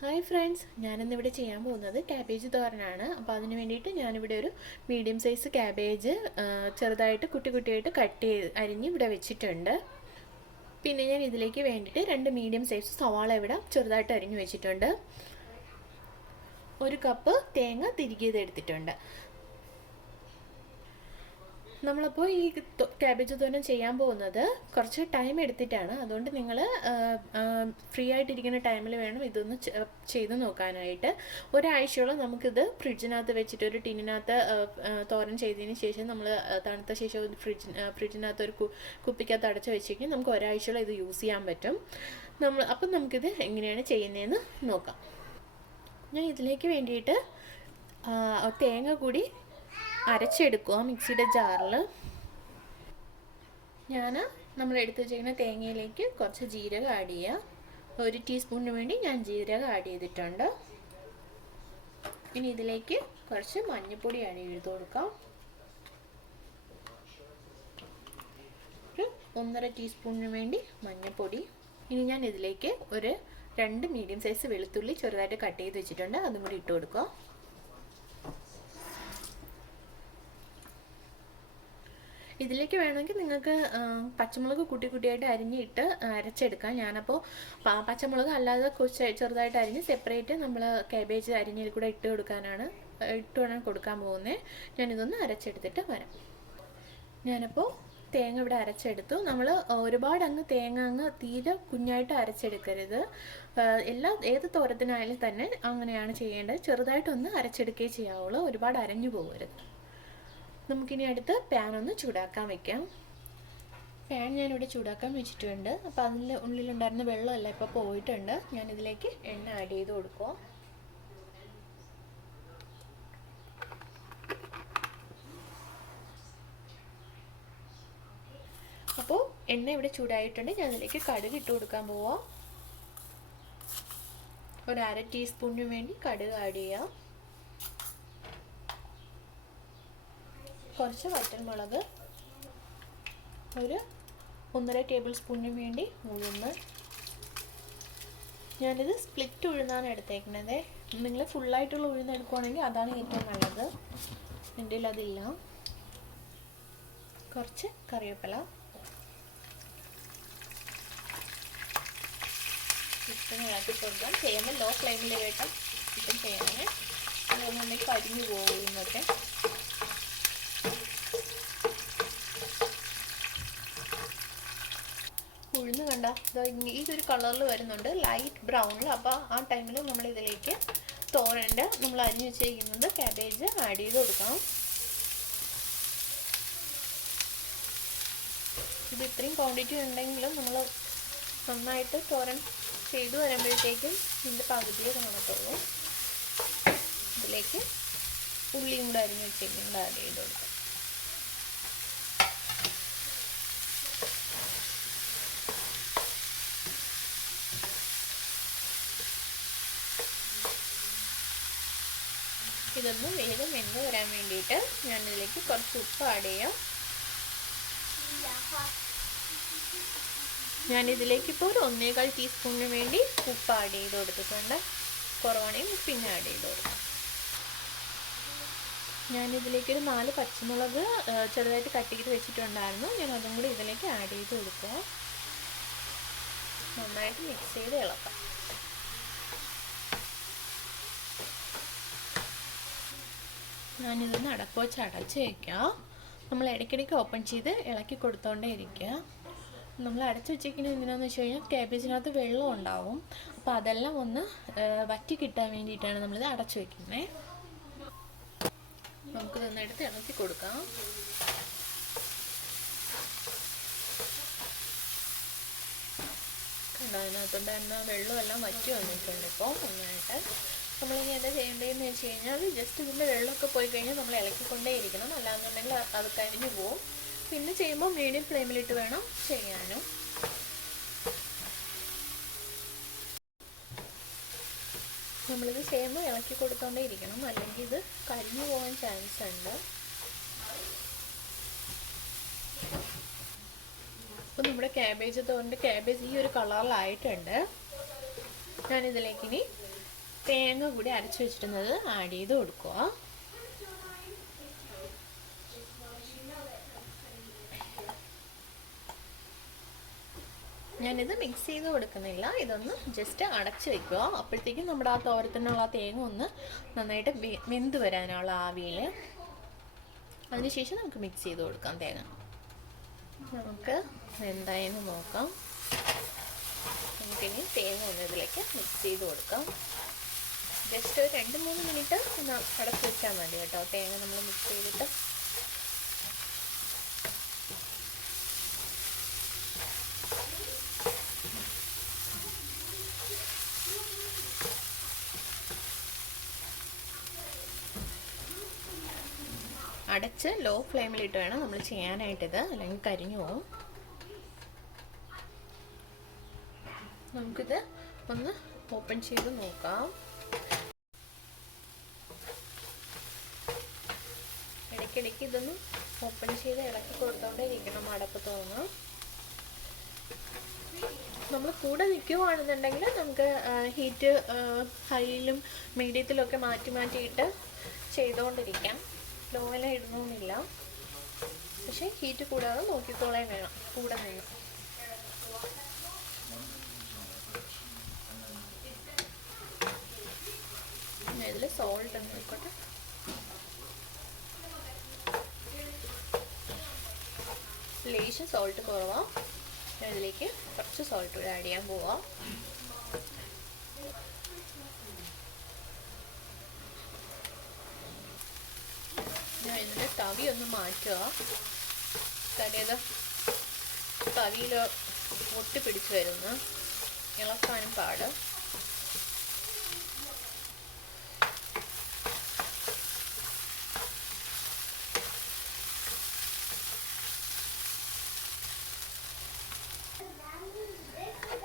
Hi friends, ഞാനിന്നിവിടെ ചെയ്യാൻ പോകുന്നത് ക്യാബേജ് തോരനാണ്. അപ്പോൾ അതിന് വേണ്ടിയിട്ട് ഞാനിവിടെ ഒരു മീഡിയം സൈസ് ക്യാബേജ് ചെറുതായിട്ട് കുട്ടി കുട്ടിയായിട്ട് കട്ട് ചെയ്ത് അരിഞ്ഞ് ഇവിടെ വെച്ചിട്ടുണ്ട്. പിന്നെ ഞാൻ ഇതിലേക്ക് വേണ്ടിയിട്ട് 2 മീഡിയം സൈസ് സവാള ഇവിടെ ചെറുതായിട്ട് അരിഞ്ഞ് വെച്ചിട്ടുണ്ട്. 1 കപ്പ് തേങ്ങ തിരികിയത് എടുത്തിട്ടുണ്ട്. നമ്മളപ്പോൾ ഈ ക്യാബേജ് തോരൻ ചെയ്യാൻ പോകുന്നത് കുറച്ച് ടൈം എടുത്തിട്ടാണ്. അതുകൊണ്ട് നിങ്ങൾ ഫ്രീ ആയിട്ടിരിക്കുന്ന ടൈമിൽ വേണം ഇതൊന്ന് ചെയ്ത് നോക്കാനായിട്ട്. ഒരാഴ്ചയോളം നമുക്കിത് ഫ്രിഡ്ജിനകത്ത് വെച്ചിട്ട് ഒരു ടിന്നിനകത്ത് തോരൻ ചെയ്തതിന് ശേഷം നമ്മൾ തണുത്ത ശേഷം ഫ്രിഡ്ജിനകത്ത് ഒരു കുപ്പിക്കകത്ത് അടച്ച് വെച്ചിട്ട് നമുക്ക് ഒരാഴ്ചയോളം ഇത് യൂസ് ചെയ്യാൻ പറ്റും. അപ്പം നമുക്കിത് എങ്ങനെയാണ് ചെയ്യുന്നതെന്ന് നോക്കാം. ഞാൻ ഇതിലേക്ക് വേണ്ടിയിട്ട് തേങ്ങ കൂടി അരച്ചെടുക്കുക മിക്സിയുടെ ജാറിൽ. നമ്മൾ എടുത്ത് വെച്ചിരിക്കുന്ന തേങ്ങയിലേക്ക് കുറച്ച് ജീരകം ആഡ് ചെയ്യുക. 1 ടീസ്പൂണിന് വേണ്ടി ഞാൻ ജീരകം ആഡ് ചെയ്തിട്ടുണ്ട്. ഇനി ഇതിലേക്ക് കുറച്ച് മഞ്ഞൾപ്പൊടി ആഡ് ചെയ്ത് കൊടുക്കാം. 1.5 ടീസ്പൂണിന് വേണ്ടി മഞ്ഞൾപ്പൊടി. ഇനി ഞാൻ ഇതിലേക്ക് 2 മീഡിയം സൈസ് വെളുത്തുള്ളി ചെറുതായിട്ട് കട്ട് ചെയ്ത് വെച്ചിട്ടുണ്ട്, അതും കൂടി ഇട്ട് കൊടുക്കുക. ഇതിലേക്ക് വേണമെങ്കിൽ നിങ്ങൾക്ക് പച്ചമുളക് കുട്ടി കുട്ടിയായിട്ട് അരിഞ്ഞിട്ട് അരച്ചെടുക്കാം. ഞാനപ്പോൾ പച്ചമുളക് അല്ലാതെ ചെറുതായിട്ട് അരിഞ്ഞ് സെപ്പറേറ്റ് നമ്മൾ കാബേജ് അരിഞ്ഞിൽ കൂടെ ഇട്ട് വേണം കൊടുക്കാൻ പോകുന്നത്. ഞാനിതൊന്ന് അരച്ചെടുത്തിട്ട് വരാം. ഞാനപ്പോൾ തേങ്ങ ഇവിടെ അരച്ചെടുത്തു. നമ്മൾ ഒരുപാട് തേങ്ങ തീരെ കുഞ്ഞായിട്ട് അരച്ചെടുക്കരുത്. ഏത് തോരത്തിനായാലും തന്നെ അങ്ങനെയാണ് ചെയ്യേണ്ടത്. ചെറുതായിട്ടൊന്ന് അരച്ചെടുക്കുകയേ ചെയ്യാവുള്ളൂ, ഒരുപാട് അരഞ്ഞു പോകരുത്. നമുക്കിനി അടുത്ത് പാൻ ഒന്ന് ചൂടാക്കാൻ വെക്കാം. പാൻ ഞാനിവിടെ ചൂടാക്കാൻ വെച്ചിട്ടുണ്ട്. അപ്പോൾ അതിൻ്റെ ഉള്ളിലുണ്ടായിരുന്ന വെള്ളമെല്ലാം ഇപ്പോൾ പോയിട്ടുണ്ട്. ഞാനിതിലേക്ക് എണ്ണ ആഡ് ചെയ്ത് കൊടുക്കുക. അപ്പോൾ എണ്ണ ഇവിടെ ചൂടായിട്ടുണ്ട്. ഞാൻ ഇതിലേക്ക് കടുക് ഇട്ട് കൊടുക്കാൻ പോവാം. 1/2 ടീസ്പൂണിന് വേണ്ടി കടുക് ആഡ് ചെയ്യാം. കുറച്ച് വറ്റൽമുളക്, 1.5 ടേബിൾ സ്പൂണിന് വേണ്ടി ഉഴുന്ന്. ഞാനിത് സ്പ്ലിറ്റ് ഉഴുന്നാണ് എടുത്തേക്കുന്നത്. നിങ്ങൾ ഫുള്ളായിട്ടുള്ള ഉഴുന്ന് എടുക്കുകയാണെങ്കിൽ അതാണ് ഏറ്റവും നല്ലത്. എൻ്റെ അതില്ല. കുറച്ച് കറിവേപ്പില ഇപ്പം ഇളക്കി കൊടുക്കാം. ചെയ്യുമ്പോൾ ലോ ഫ്ലെയിമിൽ വേണം ഇപ്പം ചെയ്യാൻ. അതൊന്നും കരിഞ്ഞു പോകുന്നൊക്കെ. ഉഴുന്ന് കണ്ട ഇതൊരു കളറിൽ വരുന്നുണ്ട്, ലൈറ്റ് ബ്രൗണിൽ. അപ്പോൾ ആ ടൈമിൽ നമ്മൾ ഇതിലേക്ക് നമ്മൾ അരിഞ്ഞു വെച്ചിരിക്കുന്നത് ക്യാബേജ് ആഡ് ചെയ്ത് കൊടുക്കാം. ഇത് ഇത്രയും ക്വാണ്ടിറ്റി ഉണ്ടെങ്കിലും നമ്മൾ നന്നായിട്ട് തോരൻ ചെയ്തു വരുമ്പോഴത്തേക്കും ഇതിൻ്റെ പകുതിയെ കാണത്തുള്ളൂ. ഇതിലേക്ക് ഉള്ളിയും കൂടെ അരിഞ്ഞു വെച്ചിരിക്കുന്നത് ആഡ് ചെയ്ത് കൊടുക്കാം. ഇതൊന്ന് വേഗം വെന്ത് വരാൻ വേണ്ടിയിട്ട് ഞാനിതിലേക്ക് കുറച്ച് ഉപ്പ് ആഡ് ചെയ്യാം. ഞാനിതിലേക്കിപ്പോൾ 1.25 ടീസ്പൂണിന് വേണ്ടി ഉപ്പ് ആഡ് ചെയ്ത് കൊടുത്തിട്ടുണ്ട്. കുറവാണെങ്കിൽ പിന്നെ ആഡ് ചെയ്ത് കൊടുക്കാം. ഞാനിതിലേക്കൊരു 4 പച്ചമുളക് ചെറുതായിട്ട് കട്ട് ചെയ്ത് വെച്ചിട്ടുണ്ടായിരുന്നു. ഞാൻ അതും കൂടി ഇതിലേക്ക് ആഡ് ചെയ്ത് കൊടുക്കുക. നന്നായിട്ട് മിക്സ് ചെയ്ത് ഇളക്കാം. ഞാനിതൊന്ന് അടപ്പ് വെച്ച് അടച്ച് വയ്ക്കാം. നമ്മൾ ഇടയ്ക്കിടയ്ക്ക് ഓപ്പൺ ചെയ്ത് ഇളക്കി കൊടുത്തോണ്ടേ ഇരിക്കുക. നമ്മൾ അടച്ചു വെച്ചിരിക്കുന്നത് എന്തിനാന്ന് വെച്ച് കഴിഞ്ഞാൽ ക്യാബേജിനകത്ത് വെള്ളം ഉണ്ടാവും. അപ്പോൾ അതെല്ലാം ഒന്ന് വറ്റി കിട്ടാൻ വേണ്ടിയിട്ടാണ് നമ്മളിത് അടച്ചു വയ്ക്കുന്നത്. നമുക്കിതൊന്ന് എടുത്ത് ഇളക്കി കൊടുക്കാം. അതിനകത്തുണ്ടായിരുന്ന വെള്ളമെല്ലാം വറ്റി വന്നിട്ടുണ്ട്. ഇപ്പോൾ നന്നായിട്ട് നമ്മളിനി എന്താ ചെയ്യേണ്ടതെന്ന് വെച്ച് കഴിഞ്ഞാൽ ജസ്റ്റ് ഇതിൻ്റെ വെള്ളമൊക്കെ പോയി കഴിഞ്ഞാൽ നമ്മൾ ഇളക്കിക്കൊണ്ടേ ഇരിക്കണം. അല്ലാന്നുണ്ടെങ്കിൽ അത് കരിഞ്ഞു പോവും. പിന്നെ ചെയ്യുമ്പോൾ മീഡിയം ഫ്ലെയിമിലിട്ട് വേണം ചെയ്യാനും. നമ്മളിത് ചെയ്യുമ്പോൾ ഇളക്കി കൊടുത്തോണ്ടേ ഇരിക്കണം, അല്ലെങ്കിൽ ഇത് കരിഞ്ഞു പോകാൻ ചാൻസ് ഉണ്ട്. അപ്പോൾ നമ്മുടെ ക്യാബേജ് തോരൻ്റെ ക്യാബേജ് ഈ ഒരു കളറിലായിട്ടുണ്ട്. ഞാനിതിലേക്ക് ഇനി തേങ്ങ കൂടി അരച്ച് വെച്ചിരുന്നത് ആഡ് ചെയ്ത് കൊടുക്കുക. ഞാനിത് മിക്സ് ചെയ്ത് കൊടുക്കുന്നില്ല, ഇതൊന്ന് ജസ്റ്റ് അടച്ച് വെക്കുക. അപ്പോഴത്തേക്കും നമ്മുടെ ആ തോരത്തിനുള്ള ആ തേങ്ങ ഒന്ന് നന്നായിട്ട് വെന്ത് വരാനുള്ള ആവിയിൽ. അതിനുശേഷം നമുക്ക് മിക്സ് ചെയ്ത് കൊടുക്കാം തേങ്ങ. നമുക്ക് എന്തായെന്ന് നോക്കാം. നമുക്കിനി തേങ്ങ ഒന്ന് ഇതിലേക്ക് മിക്സ് ചെയ്ത് കൊടുക്കാം. ജസ്റ്റ് ഒരു 2-3 മിനിറ്റ് ഒന്ന് അടച്ച് വെച്ചാൽ മതി കേട്ടോ, തേങ്ങ നമ്മൾ മിക്സ് ചെയ്തിട്ട്. അടച്ച് ലോ ഫ്ലെയിമിലിട്ട് വേണം നമ്മൾ ചെയ്യാനായിട്ടിത്, അല്ലെങ്കിൽ കരിഞ്ഞു പോകും. നമുക്കിത് ഒന്ന് ഓപ്പൺ ചെയ്ത് നോക്കാം. ഇടയ്ക്കിടയ്ക്ക് ഇതൊന്ന് ഓപ്പൺ ചെയ്ത് ഇളക്കി കൊടുത്തോണ്ടേ ഇരിക്കണം, അടപ്പ് തോന്നുന്നു. നമ്മൾ കൂടെ നിൽക്കുകയാണെന്നുണ്ടെങ്കിൽ നമുക്ക് ഹീറ്റ് ഹൈയിലും മീഡിയത്തിലും ഒക്കെ മാറ്റി മാറ്റിയിട്ട് ചെയ്തുകൊണ്ടിരിക്കാം. ലോയില ഇടണമെന്നില്ല, പക്ഷേ ഹീറ്റ് കൂടാതെ നോക്കിക്കോളേ വേണം, കൂടെ വേണം. ഇതിൽ സോൾട്ട് ഒന്ന് നോക്കട്ടെ. ലേശം സോൾട്ട് കുറവാണ്, ഞാൻ ഇതിലേക്ക് കുറച്ച് സോൾട്ട് കൂടെ ആഡ് ചെയ്യാൻ പോവാം. ഞാൻ ഇതിൻ്റെ തവി ഒന്ന് മാറ്റുക. തലേത് തവിയിൽ ഒട്ടിപ്പിടിച്ച് വരുന്നു, ഇളക്കാനും പാട്.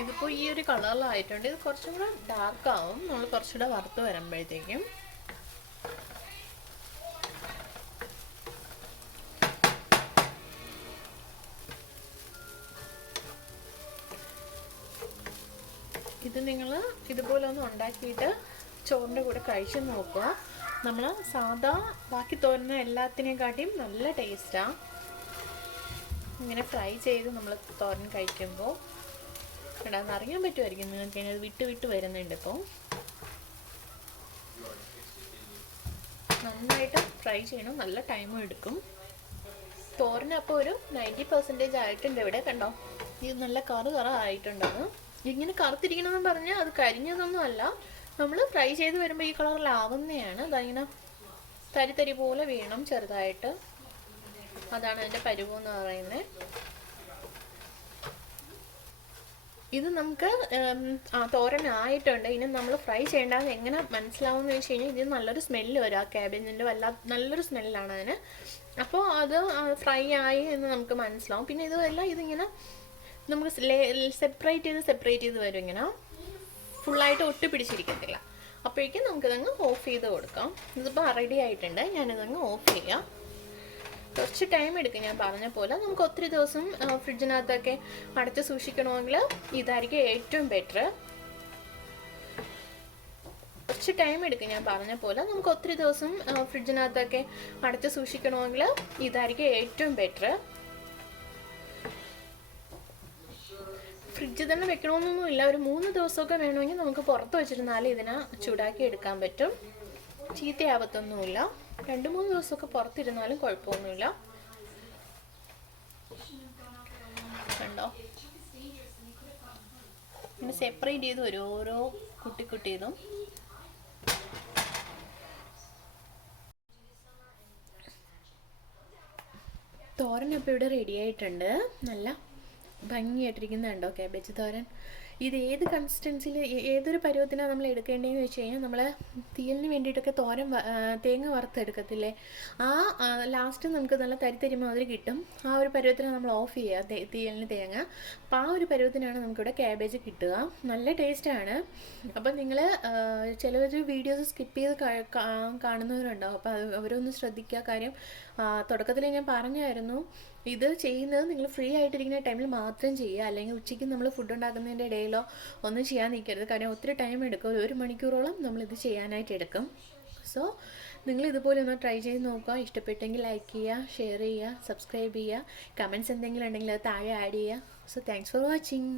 ഇതിപ്പോൾ ഈ ഒരു കളറിലായിട്ടുണ്ട്. ഇത് കുറച്ചും കൂടെ ഡാർക്കാവും നമ്മൾ കുറച്ചുകൂടെ വറുത്ത് വരുമ്പോഴത്തേക്കും. ഇത് നിങ്ങൾ ഇതുപോലെ ഒന്ന് ഉണ്ടാക്കിയിട്ട് ചോറിൻ്റെ കൂടെ കഴിച്ച് നോക്കുക. നമ്മൾ സാധാ ബാക്കി തോരുന്ന എല്ലാത്തിനെക്കാട്ടിയും നല്ല ടേസ്റ്റാണ് ഇങ്ങനെ ഫ്രൈ ചെയ്ത് നമ്മൾ തോരൻ കഴിക്കുമ്പോൾ. അതാന്ന് അറിയാൻ പറ്റുമായിരിക്കും നിങ്ങൾക്ക്, അത് വിട്ട് വിട്ട് വരുന്നുണ്ട്. ഇപ്പോൾ നന്നായിട്ട് ഫ്രൈ ചെയ്യണം, നല്ല ടൈമും എടുക്കും. തോരൻ അപ്പോൾ ഒരു 90% ആയിട്ടുണ്ട് ഇവിടെ, കണ്ടോ? ഇത് നല്ല കറ ആയിട്ടുണ്ടാണ്. ഇങ്ങനെ കറുത്തിരിക്കണമെന്ന് പറഞ്ഞാൽ അത് കരിഞ്ഞതൊന്നും അല്ല, നമ്മൾ ഫ്രൈ ചെയ്ത് വരുമ്പോൾ ഈ കളറിലാവുന്നതാണ്. അതിങ്ങനെ തരി തരി പോലെ വീണം ചെറുതായിട്ട്, അതാണ് അതിൻ്റെ പരുവെന്ന് പറയുന്നത്. ഇത് നമുക്ക് തോരനായിട്ടുണ്ട്. ഇനി നമ്മൾ ഫ്രൈ ചെയ്യേണ്ടതെന്ന് എങ്ങനെ മനസ്സിലാവുമെന്ന് വെച്ച് കഴിഞ്ഞാൽ ഇതിന് നല്ലൊരു സ്മെല്ല് വരും, ആ ക്യാബേജിൻ്റെ നല്ലൊരു സ്മെല്ലാണ് അതിന്. അപ്പോൾ അത് ഫ്രൈ ആയി എന്ന് നമുക്ക് മനസ്സിലാവും. പിന്നെ ഇതുമല്ല, ഇതിങ്ങനെ നമുക്ക് സെപ്പറേറ്റ് ചെയ്ത് വരും, ഇങ്ങനെ ഫുള്ളായിട്ട് ഒട്ടിപ്പിടിച്ചിരിക്കത്തില്ല. അപ്പോഴേക്കും നമുക്കിതങ്ങ് ഓഫ് ചെയ്ത് കൊടുക്കാം. ഇതിപ്പോൾ റെഡി ആയിട്ടുണ്ട്, ഞാനിതങ്ങ് ഓഫ് ചെയ്യാം. കുറച്ച് ടൈം എടുക്കും, ഞാൻ പറഞ്ഞ പോലെ. നമുക്ക് ഒത്തിരി ദിവസം ഫ്രിഡ്ജിനകത്തൊക്കെ അടച്ച് സൂക്ഷിക്കണമെങ്കിൽ ഇതായിരിക്കും ഏറ്റവും ബെറ്റർ. കുറച്ച് ടൈം എടുക്കും, ഞാൻ പറഞ്ഞ പോലെ. നമുക്ക് ഒത്തിരി ദിവസം ഫ്രിഡ്ജിനകത്തൊക്കെ അടച്ച് സൂക്ഷിക്കണമെങ്കിൽ ഇതായിരിക്കും ഏറ്റവും ബെറ്റർ. ഫ്രിഡ്ജിൽ തന്നെ വെക്കണമെന്നൊന്നുമില്ല, ഒരു 3 ദിവസമൊക്കെ വേണമെങ്കിൽ നമുക്ക് പുറത്ത് വെച്ചിരുന്നാൽ ഇതിനെ ചൂടാക്കി എടുക്കാൻ പറ്റും, ചീത്തയാവത്തൊന്നുമില്ല. 2-3 ദിവസമൊക്കെ പുറത്തിരുന്നാലും കുഴപ്പമൊന്നുമില്ല. കണ്ടോ, പിന്നെ സെപ്പറേറ്റ് ചെയ്ത് വരും ഓരോ കുട്ടി ഇതും. തോരനപ്പോൾ ഇവിടെ റെഡി ആയിട്ടുണ്ട്, നല്ല ഭംഗിയായിട്ടിരിക്കുന്നുണ്ടോ ക്യാബേജ് തോരൻ. ഇത് ഏത് കൺസിസ്റ്റൻസിയിൽ ഏതൊരു പരുവത്തിനാണ് നമ്മൾ എടുക്കേണ്ടതെന്ന് വെച്ച് കഴിഞ്ഞാൽ, നമ്മൾ തീയലിന് വേണ്ടിയിട്ടൊക്കെ തേങ്ങ വറുത്തെടുക്കത്തില്ലേ, ലാസ്റ്റ് നമുക്ക് നല്ല തരി മാതിരി കിട്ടും. ആ ഒരു പരുവത്തിനാണ് നമ്മൾ ഓഫ് ചെയ്യുക തീയലിന് തേങ്ങ. അപ്പോൾ ആ ഒരു പരുവത്തിനാണ് നമുക്കിവിടെ ക്യാബേജ് കിട്ടുക. നല്ല ടേസ്റ്റാണ്. അപ്പം നിങ്ങൾ ചിലവർ വീഡിയോസ് സ്കിപ്പ് ചെയ്ത് കാണുന്നവരുണ്ടാവും, അപ്പോൾ അവരൊന്ന് ശ്രദ്ധിക്കുക. കാര്യം തുടക്കത്തിൽ ഞാൻ പറഞ്ഞായിരുന്നു, ഇത് ചെയ്യുന്നത് നിങ്ങൾ ഫ്രീ ആയിട്ടിരിക്കുന്ന ടൈമിൽ മാത്രം ചെയ്യുക, അല്ലെങ്കിൽ ഉച്ചയ്ക്ക് നമ്മൾ ഫുഡ് ഉണ്ടാക്കുന്നതിൻ്റെ ഇടയിലോ ഒന്നും ചെയ്യാൻ നിൽക്കരുത്. കാരണം ഒത്തിരി ടൈം എടുക്കും, 1 മണിക്കൂറോളം നമ്മളിത് ചെയ്യാനായിട്ട് എടുക്കും. സോ നിങ്ങൾ ഇതുപോലെ ഒന്ന് ട്രൈ ചെയ്ത് നോക്കുക. ഇഷ്ടപ്പെട്ടെങ്കിൽ ലൈക്ക് ചെയ്യുക, ഷെയർ ചെയ്യുക, സബ്സ്ക്രൈബ് ചെയ്യുക. കമൻറ്റ്സ് എന്തെങ്കിലും ഉണ്ടെങ്കിൽ അത് താഴെ ആഡ് ചെയ്യുക. So thanks for watching.